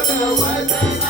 What a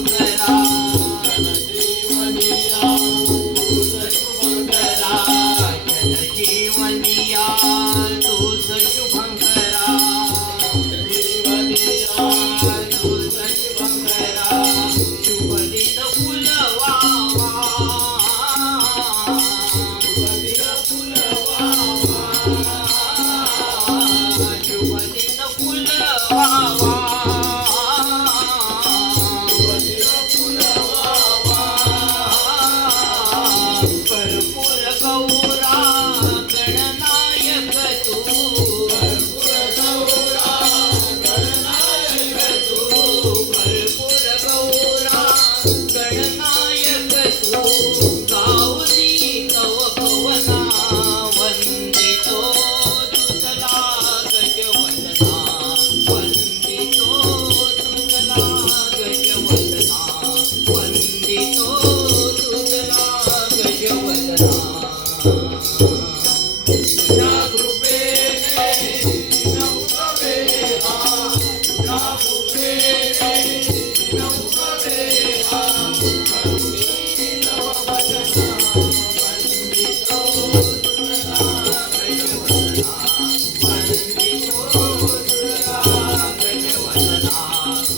对备 heart.